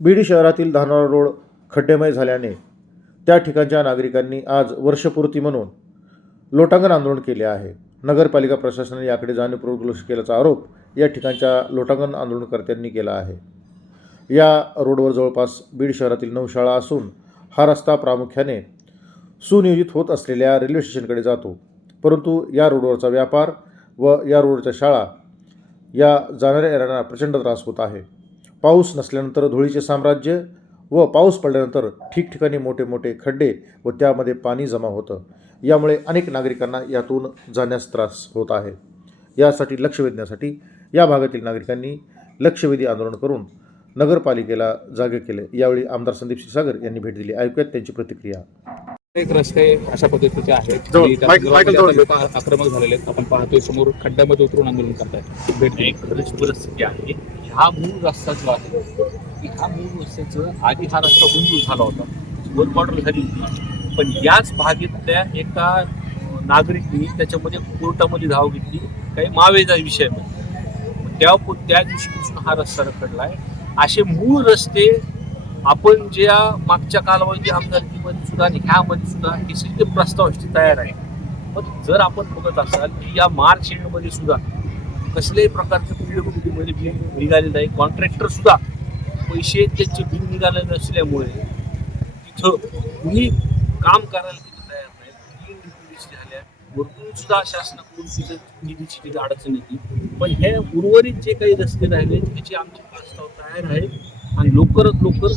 बीड शहरातील धानोरा रोड खड्डेमय झाल्याने त्या ठिकाणच्या नागरिकांनी आज वर्षपूर्ती म्हणून लोटांगण आंदोलन केले आहे. नगरपालिका प्रशासनाने याकडे जाणीवपूर्वक दुर्लक्ष केल्याचा आरोप या ठिकाणच्या लोटांगण आंदोलनकर्त्यांनी केला आहे. या रोडवर जवळपास बीड शहरातील नऊ शाळा असून हा रस्ता प्रामुख्याने सुनियोजित होत असलेल्या रेल्वे स्टेशनकडे जातो. परंतु या रोडवरचा व्यापार व या रोडच्या शाळा या जाणाऱ्या येणाऱ्यांना प्रचंड त्रास होत आहे. पाऊस नसल्यानंतर धुळीचे साम्राज्य व पाऊस पडल्यानंतर ठिकठिकाणी मोठे मोठे खड्डे व त्यामध्ये पाणी जमा होतं. यामुळे अनेक नागरिकांना यातून जाण्यास त्रास होत आहे. यासाठी लक्ष वेधण्यासाठी या भागातील नागरिकांनी लक्षवेधी आंदोलन करून नगरपालिकेला जागे केले. यावेळी आमदार संदीप क्षीरसागर यांनी भेट दिली. ऐकूयात त्यांची प्रतिक्रिया. अनेक रस्ते अशा पद्धतीचे आहेत. लोक आक्रमक झालेले आहेत. आपण पाहतोय समोर खड्ड्यामध्ये उतरून आंदोलन करतायत. भेट एक परिस्थिती आहे. हा मूळ रस्ता जो आहे की हा मूळ रस्त्याचं आधी हा रस्ता मंजूर झाला होता. दोन मॉडेल झाली होती. पण याच भागेतल्या एका नागरिकनी त्याच्यामध्ये कोर्टामध्ये धाव घेतली काही मावेजा विषयामध्ये. तेव्हा त्या दिवशीपासून हा रस्ता रखडलाय. असे मूळ रस्ते आपण ज्या मागच्या कालावधी आमदारकीमध्ये सुद्धा आणि ह्यामध्ये सुद्धा हे सगळे प्रस्तावाची तयार आहे मग जर आपण बघत असाल की या मार्च एंडमध्ये सुद्धा कसल्याही प्रकारचं पीडब्ल्यूडीमध्ये बिल निघालेलं नाही कॉन्ट्रॅक्टरसुद्धा पैसे त्यांचे बिल निघाले नसल्यामुळे तिथं कुणी काम करायला तिथं तयार नाही. झाल्या वरतून सुद्धा शासनाकडून तिथं निधीची तिथं अडचण येते. पण हे उर्वरित जे काही रस्ते राहिले त्याचे आमचे प्रस्ताव तयार आहे आणि लवकरात लवकर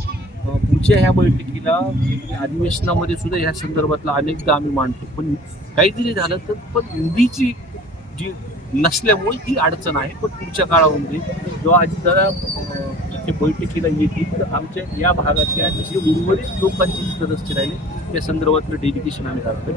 पुढच्या ह्या बैठकीला अधिवेशनामध्ये सुद्धा ह्या संदर्भातला अनेकदा आम्ही मांडतो. पण काही जरी झालं तर पण निधीची जी नसल्यामुळे ही अडचण आहे पण पुढच्या काळामध्ये जेव्हा अजितदादा अं, इथे बैठकीला येतील तर आमच्या या भागातल्या जे उर्वरित लोकांची जिथं राहिली राहिले त्या संदर्भातलं डेडिकेशन आम्ही करतो